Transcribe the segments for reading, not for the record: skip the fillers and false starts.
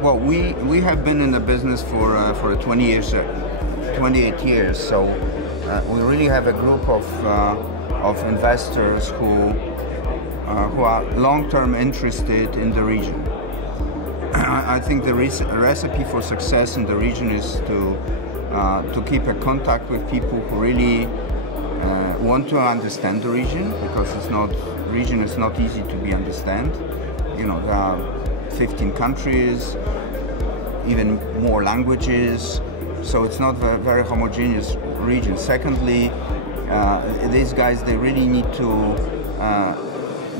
Well, we have been in the business for 28 years, so we really have a group of investors who are long-term interested in the region. I think the recipe for success in the region is to keep a contact with people who really want to understand the region, because region is not easy to be understand. You know, there are 15 countries, even more languages, so it's not a very homogeneous region. Secondly, these guys, they really need to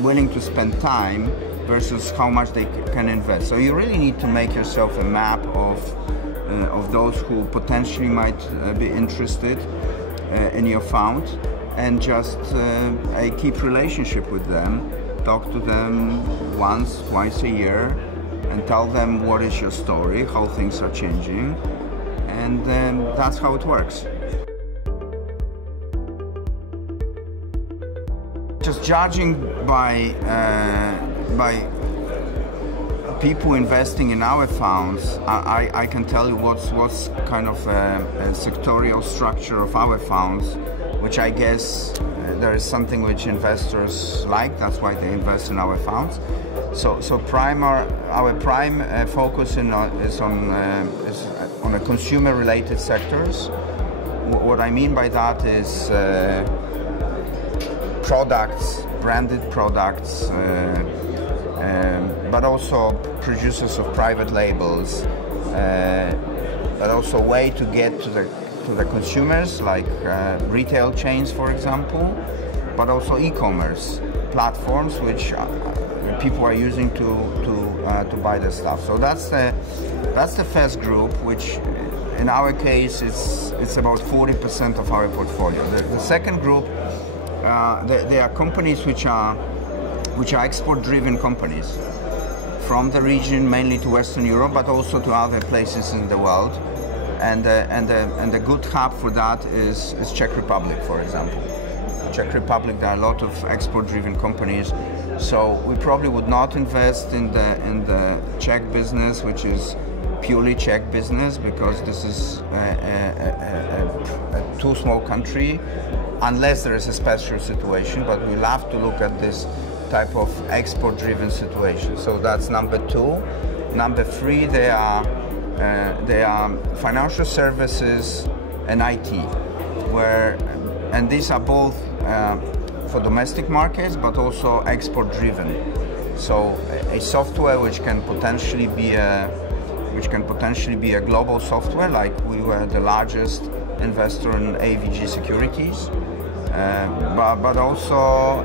willing to spend time versus how much they can invest. So you really need to make yourself a map of those who potentially might be interested in your fund, and just keep relationship with them, talk to them once, twice a year, and tell them what is your story, how things are changing, and that's how it works. Just judging by people investing in our funds, I can tell you what's kind of a sectorial structure of our funds, which I guess there is something which investors like. That's why they invest in our funds. So our prime focus is on the consumer-related sectors. What I mean by that is products, branded products, but also producers of private labels, but also a way to get to the consumers, like retail chains, for example, but also e-commerce platforms which people are using to buy the stuff. So that's the first group, which in our case it's about 40% of our portfolio. The second group, they are companies which are export-driven companies from the region, mainly to Western Europe, but also to other places in the world. And the good hub for that is Czech Republic, for example. Czech Republic, there are a lot of export-driven companies, so we probably would not invest in the Czech business, which is purely Czech business, because this is a too small country, unless there is a special situation. But we love to look at this type of export-driven situation. So that's number two. Number three, they are financial services and IT, and these are both for domestic markets, but also export-driven. So a software which can potentially be a global software, like we were the largest investor in AVG Securities, but also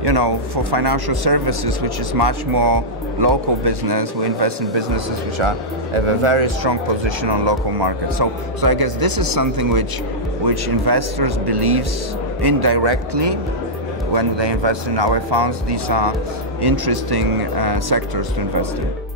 you know, for financial services, which is much more local business, we invest in businesses which have a very strong position on local markets. So I guess this is something which investors believes indirectly when they invest in our funds. These are interesting sectors to invest in.